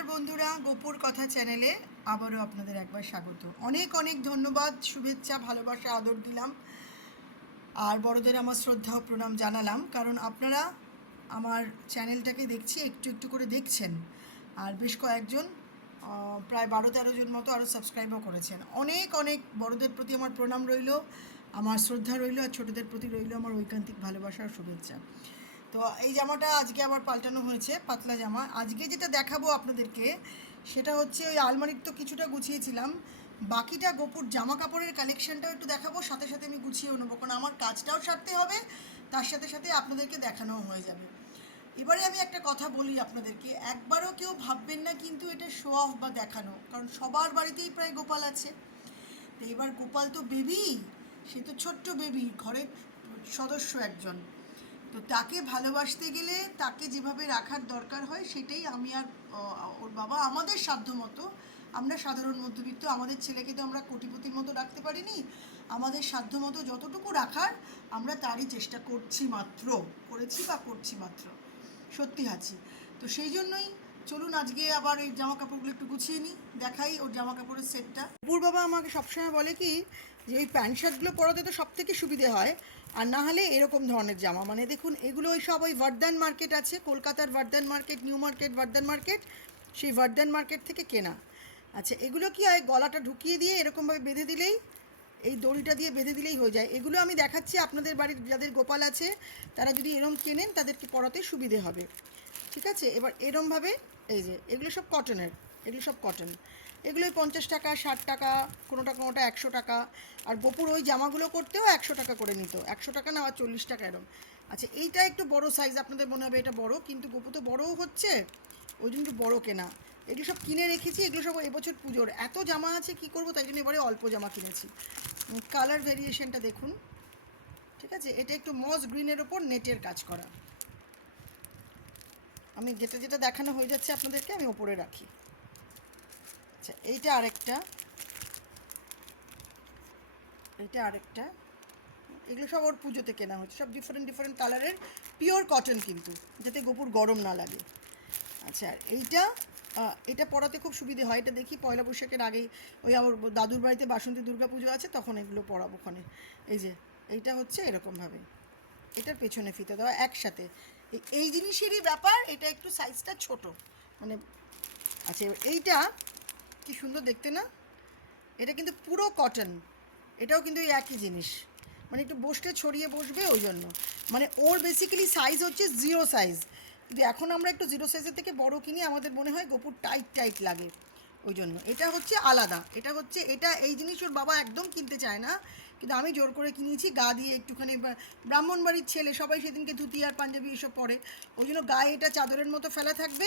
নমস্কার বন্ধুরা গোপুর কথা চ্যানেলে আবারও আপনাদের একবার স্বাগত। অনেক অনেক ধন্যবাদ, শুভেচ্ছা, ভালোবাসা, আদর দিলাম। আর বড়দের আমার শ্রদ্ধা ও প্রণাম জানালাম, কারণ আপনারা আমার চ্যানেলটাকে দেখছি, একটু একটু করে দেখছেন। আর বেশ কয়েকজন প্রায় বারো তেরো জন মতো আরও সাবস্ক্রাইবও করেছেন। অনেক অনেক বড়দের প্রতি আমার প্রণাম রইল, আমার শ্রদ্ধা রইল, আর ছোটদের প্রতি রইল আমার ঐকান্তিক ভালোবাসা আর শুভেচ্ছা। তো এই জামাটা আজকে আবার পাল্টানো হয়েছে, পাতলা জামা। আজকে যেটা দেখাবো আপনাদেরকে, সেটা হচ্ছে ওই আলমারির তো কিছুটা গুছিয়েছিলাম। বাকিটা গোপুর জামা কাপড়ের কালেকশনটাও একটু দেখাবো, সাথে সাথে আমি গুছিয়েও নেব, কারণ আমার কাজটাও সারতে হবে, তার সাথে সাথে আপনাদেরকে দেখানোও হয়ে যাবে। এবারে আমি একটা কথা বলি আপনাদেরকে, একবারও কেউ ভাববেন না কিন্তু এটা শো অফ বা দেখানো, কারণ সবার বাড়িতেই প্রায় গোপাল আছে। তো এবার গোপাল তো বেবি সে তো ছোট্ট বেবি ঘরের সদস্য একজন। তো তাকে ভালোবাসতে গেলে তাকে যেভাবে রাখার দরকার হয়, সেটাই আমি আর ওর বাবা আমাদের সাধ্য মতো আমরা সাধারণ মধ্যবিত্ত, আমাদের ছেলেকে তো আমরা কোটিপতির মতো রাখতে পারিনি। আমাদের সাধ্য মতো যতটুকু রাখার, আমরা তারই চেষ্টা করছি মাত্র। করেছি বা করছি মাত্র। সত্যি আছি। তো সেই জন্যই চলুন আজকে আবার এই জামা কাপড়গুলো একটু গুছিয়ে নিই, দেখাই ওর জামা কাপড়ের সেটটা। অপুর বাবা আমাকে সবসময় বলে কি, যে এই প্যান্ট শার্টগুলো পরাতে তো সব থেকে সুবিধে হয়। আর না হলে এরকম ধরনের জামা। মানে দেখুন, এগুলো ওই সব ওই ভার্দান মার্কেট আছে, কলকাতার Vardaan market, new market Vardaan market, সেই ভার্দান মার্কেট থেকে কেনা। আচ্ছা এগুলো কি হয়, গলাটা ঢুকিয়ে দিয়ে এরকমভাবে বেঁধে দিলেই, এই দড়িটা দিয়ে বেঁধে দিলেই হয়ে যায়। এগুলো আমি দেখাচ্ছি আপনাদের বাড়ির, যাদের গোপাল আছে, তারা যদি এরম কেনেন, তাদেরকে পরাতে সুবিধে হবে। ঠিক আছে? এবার এরমভাবে, এই যে, এগুলো সব কটনের এগুলো সব কটন এগুলোই পঞ্চাশ টাকা, ষাট টাকা, কোনোটা কোনোটা একশো টাকা। আর গোপুর ওই জামাগুলো করতেও একশো টাকা করে নিত। একশো টাকা না আর চল্লিশ টাকা এরম। আচ্ছা এইটা একটু বড় সাইজ আপনাদের মনে হবে এটা বড়, কিন্তু গোপু তো বড়ও হচ্ছে, ওই জন্য একটু বড়ো কেনা। এগুলো সব কিনে রেখেছি, এগুলো সব এবছর পুজোর। এত জামা আছে, কি করব? তাই জন্য এবারে অল্প জামা কিনেছি। কালার ভেরিয়েশনটা দেখুন। ঠিক আছে? এটা একটু মস গ্রিনের ওপর নেটের কাজ করা। আমি যেটা যেটা দেখানো হয়ে যাচ্ছে আপনাদেরকে, আমি ওপরে রাখি। আচ্ছা এইটা আরেকটা। এইটা আরেকটা। এগুলো সব ওর পুজোতে কেনা হচ্ছে। সব ডিফারেন্ট ডিফারেন্ট কালারের পিওর কটন কিন্তু, যাতে গোপুর গরম না লাগে। আচ্ছা আর এইটা এটা পরাতে খুব সুবিধে হয়। এটা দেখি পয়লা বৈশাখের আগেই ওই আমার দাদুর বাড়িতে বাসন্তী দুর্গা পুজো আছে, তখন এগুলো পরাবো ওখানে। এই যে, এইটা হচ্ছে এরকমভাবে। এটার পেছনে ফিতে দেওয়া একসাথে। এই জিনিসেরই ব্যাপার, এটা একটু সাইজটা ছোট। মানে আচ্ছা এইটা কি সুন্দর দেখতে না? এটা কিন্তু পুরো কটন এটাও কিন্তু একই জিনিস। মানে একটু বসলে ছড়িয়ে বসবে ওই জন্য। মানে ওর বেসিক্যালি সাইজ হচ্ছে জিরো সাইজ কিন্তু এখন আমরা একটু জিরো সাইজের থেকে বড় কিনি, আমাদের মনে হয় গোপুর টাইট টাইট লাগে ওই জন্য। এটা হচ্ছে আলাদা। এটা হচ্ছে, এটা এই জিনিস ওর বাবা একদম কিনতে চায় না। কিন্তু আমি জোর করে কিনেছি, গা দিয়ে একটুখানি ব্রাহ্মণবাড়ির ছেলে, সবাই সেদিনকে ধুতি আর পাঞ্জাবি এসব পরে। ওই জন্য গায়ে এটা চাদরের মতো ফেলা থাকবে।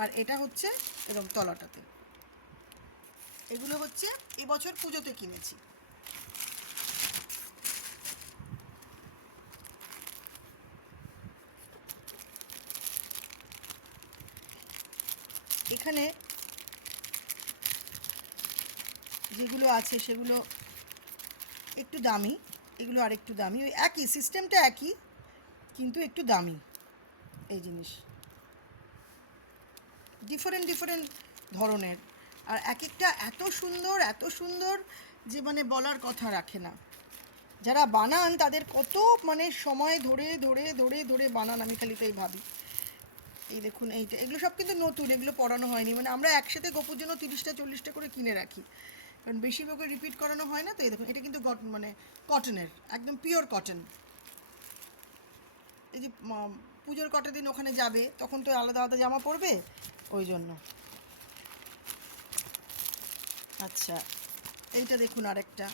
আর এটা হচ্ছে এরকম তলাটাতে। এগুলো হচ্ছে এবছর পুজোতে কিনেছি। এখানে যেগুলো আছে সেগুলো একটু দামি, এগুলো আর একটু দামি। ওই একই, সিস্টেমটা একই, কিন্তু একটু দামি এই জিনিস। ডিফারেন্ট ডিফারেন্ট ধরনের। আর এক একটা এত সুন্দর এত সুন্দর যে মানে বলার কথা রাখে না। যারা বানান, তাদের কত মানে সময় ধরে ধরে ধরে ধরে বানান, আমি খালি তাই ভাবি। এই দেখুন, এইটা, এগুলো সব কিন্তু নতুন, এগুলো পড়ানো হয়নি। মানে আমরা একসাথে গপুর জন্য তিরিশটা, চল্লিশটা করে কিনে রাখি। কারণ বেশিরভাগ রিপিট করানো হয় না, তো এই দেখুন, এটা কিন্তু মানে কটনের একদম পিওর কটন এই যে পুজোর কটা দিন ওখানে যাবে, তখন তো আলাদা আলাদা জামা পরবে, ওই জন্য। আচ্ছা এইটা দেখুন আরেকটা।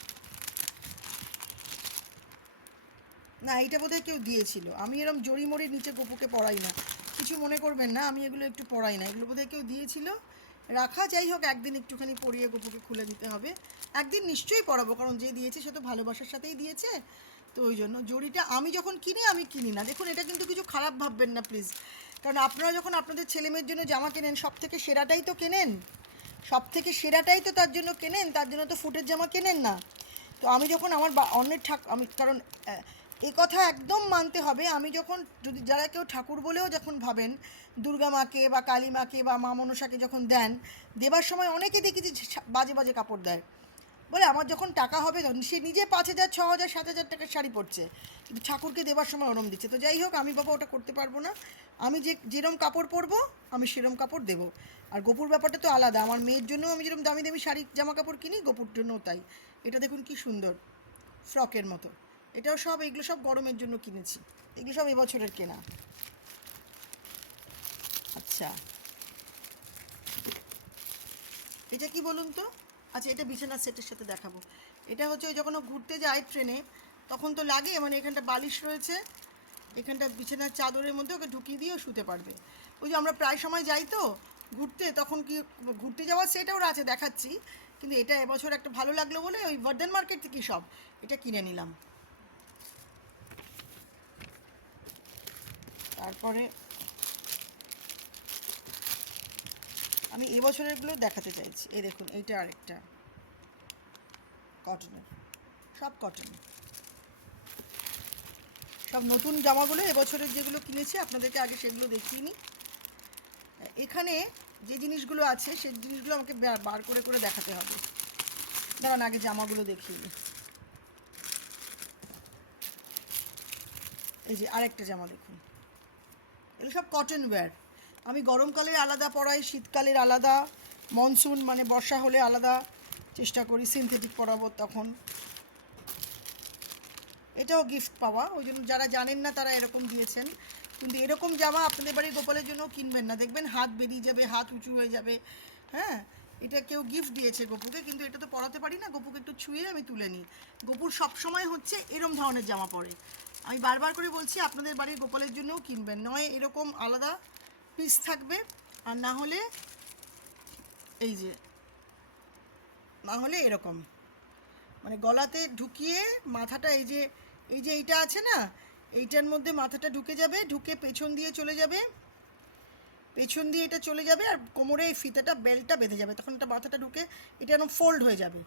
না, এইটা বোধহয় কেউ দিয়েছিল। আমি এরম জড়িমড়ির নিচে গপুকে পড়াই না। কিছু মনে করবেন না, আমি এগুলো একটু পড়াই না। এগুলো বোধহয় কেউ দিয়েছিল। রাখা যাই হোক, একদিন একটুখানি পরিয়ে গপুকে খুলে দিতে হবে। একদিন নিশ্চয়ই পড়াবো, কারণ যে দিয়েছে সে তো ভালোবাসার সাথেই দিয়েছে। তো ওই জন্য জড়িটা আমি যখন কিনি, আমি কিনি না। দেখুন, এটা কিন্তু কিছু খারাপ ভাববেন না, প্লিজ। কারণ আপনারা যখন আপনাদের ছেলেমেয়ের জন্য জামা কেনেন সব থেকে সেরাটাই তো কেনেন। সব থেকে সেরাটাই তো তার জন্য কেনেন, তার জন্য তো ফুটের জামা কেনেন না। তো আমি যখন আমার অন্যের ঠাক আমি কারণ এ কথা একদম মানতে হবে। আমি যখন যদি যারা কেউ ঠাকুর বলেও যখন ভাবেন, দুর্গা মাকে বা কালী মাকে বা মা মনসাকে যখন দেন, দেবার সময় অনেকে দেখি যে বাজে বাজে কাপড় দেয়। বলে আমার যখন টাকা হবে তখন সে নিজে পাঁচ হাজার, ছ হাজার, সাত হাজার টাকার শাড়ি পরছে। কিন্তু ঠাকুরকে দেবার সময় ওরম দিচ্ছে। তো যাই হোক, আমি বাবা ওটা করতে পারব না। আমি যে যেরম কাপড় পরবো, আমি সেরম কাপড় দেবো। আর গোপুর ব্যাপারটা তো আলাদা। আমার মেয়ের জন্য আমি যেরকম দামি দামি শাড়ি জামা কাপড় কিনি, গোপুর জন্যও তাই। এটা দেখুন কি সুন্দর। ফ্রকের মতো। এটাও সব, এগুলো সব গরমের জন্য কিনেছি। এগুলো সব এবছরের কেনা। আচ্ছা। এটা কি বলুন তো? আচ্ছা এটা বিছানার সেটের সাথে দেখাবো। এটা হচ্ছে ওই যখন ঘুরতে যায় ট্রেনে, তখন তো লাগে মানে এখানটা বালিশ রয়েছে, এখানটা বিছানার চাদরের মধ্যে ওকে ঢুকিয়ে দিয়েও শুতে পারবে। ওই যে আমরা প্রায় সময় যাই তো ঘুরতে, তখন কি ঘুরতে যাওয়ার সেটা ওরা আছে, দেখাচ্ছি। কিন্তু এটা এবছর একটা ভালো লাগল বলে ওই বর্ধন মার্কেট থেকে সব, এটা কিনে নিলাম। তারপরে আমি এবছরেরগুলো দেখাতে চাইছি। এই দেখুন, এইটা আরেকটা। কটনের সব কটন সব নতুন জামাগুলো এবছরের যেগুলো কিনেছি, আপনাদেরকে আগে সেগুলো দেখিয়ে এখানে যে জিনিসগুলো আছে সেই জিনিসগুলো আমাকে বার- করে করে দেখাতে হবে। দাঁড়ান, আগে জামাগুলো দেখিয়ে এই যে আরেকটা জামা দেখুন। এগুলো সব কটন ওয়্যার আমি গরমকালের আলাদা পরাই শীতকালের আলাদা, মনসুন মানে বর্ষা হলে আলাদা চেষ্টা করি সিনথেটিক পরাবো তখন। এটাও গিফট পাওয়া, ওই জন্য যারা জানেন না তারা এরকম দিয়েছেন। কিন্তু এরকম জামা আপনাদের বাড়ির গোপালের জন্য কিনবেন না। দেখবেন হাত বেরিয়ে যাবে, হাত উঁচু হয়ে যাবে। হ্যাঁ এটা কেউ গিফট দিয়েছে গপুকে, কিন্তু এটা তো পরাতে পারি না, গপুকে একটু ছুঁয়ে আমি তুলে নিই। গপুর সবসময় হচ্ছে এরম ধরনের জামা পরে। আমি বারবার করে বলছি, আপনাদের বাড়ির গোপালের জন্যও কিনবেন, নয় এরকম আলাদা পিস থাকবে, আর না হলে এই যে, না হলে এরকম। মানে গলাতে ঢুকিয়ে মাথাটা এই যে এই যে এইটা আছে না, এইটার মধ্যে মাথাটা ঢুকে যাবে, ঢুকে পেছন দিয়ে চলে যাবে। পেছন দিয়ে এটা চলে যাবে, আর কোমরে এই ফিতাটা, বেল্টটা বেঁধে যাবে। তখন এটা মাথাটা ঢুকে এটা এরকম ফোল্ড হয়ে যাবে।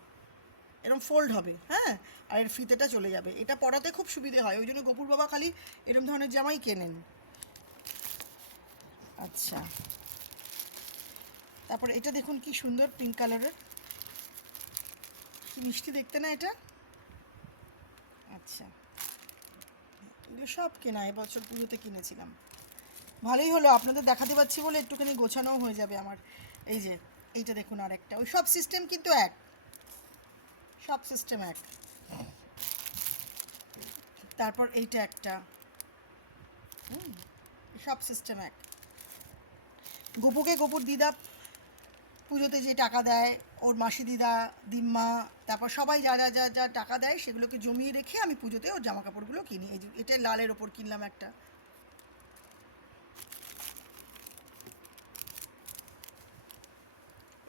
এরকম ফোল্ড হবে হ্যাঁ? আর এর ফিতেটা চলে যাবে। এটা পরাতে খুব সুবিধে হয়। ওই জন্য গোপুর বাবা খালি এরকম ধরনের জামাই কেনেন। আচ্ছা। তারপর এটা দেখুন কি সুন্দর পিঙ্ক কালারের কি মিষ্টি দেখতে না এটা? আচ্ছা। এগুলো সব কেনা, এবছর পুজোতে কিনেছিলাম। ভালোই হলো, আপনাদের দেখাতে পাচ্ছি বলে একটুখানি গোছানোও হয়ে যাবে আমার। এই যে, এইটা দেখুন আরেকটা। ওই সব সিস্টেম কিন্তু এক। সব সিস্টেম এক। তারপর এইটা একটা। সব সিস্টেম এক। গোপুকে গোপুর দিদা পুজোতে যে টাকা দেয়, ওর মাসি দিদা, দিম্মা, তারপর সবাই যা যা যা যা টাকা দেয় সেগুলোকে জমিয়ে রেখে আমি পুজোতে ওর জামা কাপড়গুলো কিনি। এই এটা লালের ওপর কিনলাম একটা।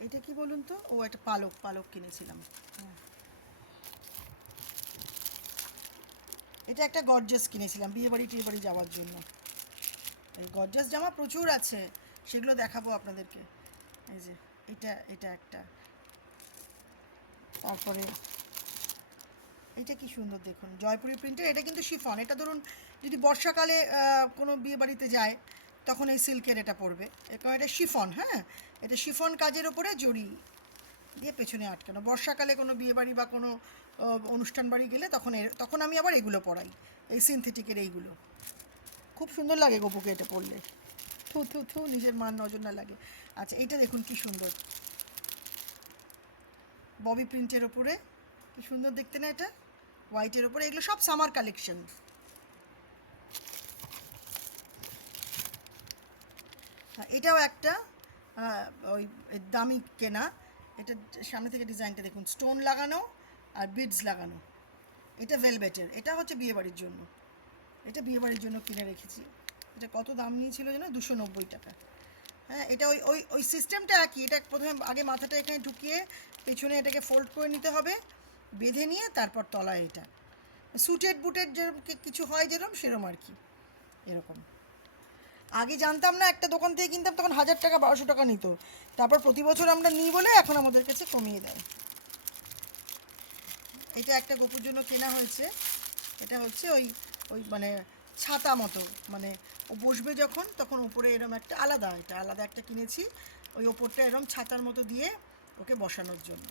এটা কি বলুন তো? ও একটা পালক পালক কিনেছিলাম। এটা একটা গর্জাস কিনেছিলাম বিয়ে বাড়ি টিয়ে বাড়ি যাওয়ার জন্য। গর্জাস জামা প্রচুর আছে। সেগুলো দেখাবো আপনাদেরকে। এই যে, এটা এটা একটা। তারপরে, এটা কি সুন্দর দেখুন, জয়পুরি প্রিন্টের এটা কিন্তু শিফন। এটা ধরুন, যদি বর্ষাকালে কোনো বিয়ে বাড়িতে যায়, তখন এই সিল্কের এটা পরবে। কারণ এটা শিফন হ্যাঁ? এটা শিফন কাজের ওপরে জড়ি দিয়ে পেছনে আটকানো। বর্ষাকালে কোনো বিয়ে বাড়ি বা কোনো অনুষ্ঠান বাড়ি গেলে তখন তখন আমি আবার এগুলো পড়াই এই সিনথেটিকের এইগুলো। খুব সুন্দর লাগে গপুকে এটা পরলে। থু থু থু, নিজের মান নজর না লাগে। আচ্ছা এইটা দেখুন কি সুন্দর। ববি প্রিন্টের ওপরে, কি সুন্দর দেখতে না এটা? হোয়াইটের ওপরে, এগুলো সব সামার কালেকশন। এটাও একটা ওই দামি কেনা। এটা সামনে থেকে ডিজাইনটা দেখুন, স্টোন লাগানো আর বিডস লাগানো। এটা ভেলভেটের, এটা হচ্ছে বিয়েবাড়ির জন্য। এটা বিয়েবাড়ির জন্য কিনে রেখেছি। এটা কত দাম নিয়েছিল যেন? দুশো নব্বই টাকা। হ্যাঁ এটা ওই ওই ওই সিস্টেমটা একই। এটা প্রথমে আগে মাথাটা এখানে ঢুকিয়ে পেছনে এটাকে ফোল্ড করে নিতে হবে, বেঁধে নিয়ে তারপর তলায় এটা। সুটেড বুটেড যেরকম কিছু হয় যেরকম সেরকম আর কি। এরকম। আগে জানতাম না, একটা দোকান থেকে কিনতাম, তখন হাজার টাকা, বারোশো টাকা নিত। তারপর প্রতি বছর আমরা নিই বলে এখন আমাদের কাছে কমিয়ে দেয়। এটা একটা গপুর জন্য কেনা হয়েছে। এটা হচ্ছে ওই ওই মানে ছাতা মতো মানে ও বসবে যখন, তখন উপরে এরম একটা আলাদা, এটা আলাদা একটা কিনেছি। ওই ওপরটা এরম ছাতার মতো দিয়ে ওকে বসানোর জন্য।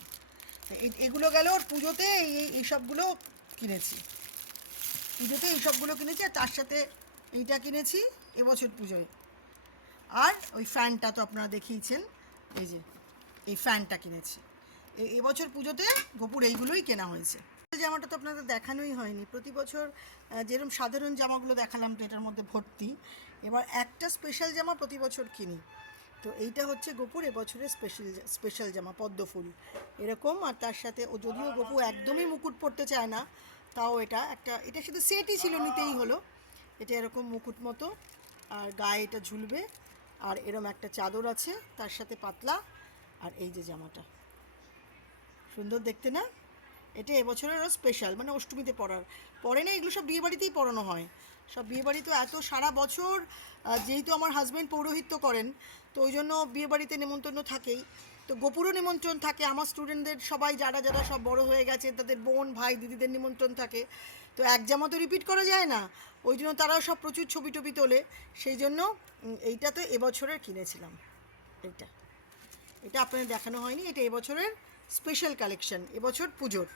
এগুলো গেল ওর পুজোতে, এই, এই- এই সবগুলো কিনেছি। পুজোতে এই সবগুলো কিনেছি, আর তার সাথে এইটা কিনেছি এবছর পুজোয়। আর ওই ফ্যানটা তো আপনারা দেখিয়েছেন, এই যে, এই ফ্যানটা কিনেছি। এবছর পুজোতে গোপুর এইগুলোই কেনা হয়েছে। জামাটা তো আপনাদের দেখানোই হয়নি। প্রতি বছর যেরকম সাধারণ জামাগুলো দেখালাম তো এটার মধ্যে ভর্তি। এবার একটা স্পেশাল জামা প্রতি বছর কিনি। তো এইটা হচ্ছে গোপুর এবছরের স্পেশাল স্পেশাল জামা, পদ্ম ফুল। এরকম আর তার সাথে ও যদিও গোপু একদমই মুকুট পরতে চায় না, তাও এটা একটা, এটা শুধু সেটই ছিল, নিতেই হলো। এটা এরকম মুকুট মতো, আর গায়ে এটা ঝুলবে। আর এরম একটা চাদর আছে, তার সাথে পাতলা। আর এই যে জামাটা। সুন্দর দেখতে না? এটা এবছরেরও স্পেশাল মানে অষ্টমীতে পড়ার। পরে না, এগুলো সব বিয়ে বাড়িতেই পরানো হয়। সব বিয়ে বাড়িতে এত সারা বছর যেহেতু আমার হাজব্যান্ড পৌরোহিত্য করেন, তো ওই জন্য বিয়ে বাড়িতে নেমন্তন্ন থাকেই। তো গোপুরও নিমন্ত্রণ থাকে, আমার স্টুডেন্টদের সবাই যারা যারা সব বড় হয়ে গেছে, তাদের বোন, ভাই, দিদিদের নিমন্ত্রণ থাকে। তো এক জামা তো রিপিট করা যায় না, ওই জন্য তারাও সব প্রচুর ছবি টবি তোলে। সেই জন্য এইটা তো এবছরের কিনেছিলাম এটা এটা আপনাদের দেখানো হয়নি, এটা এবছরের স্পেশাল কালেকশন এবছর পুজোর।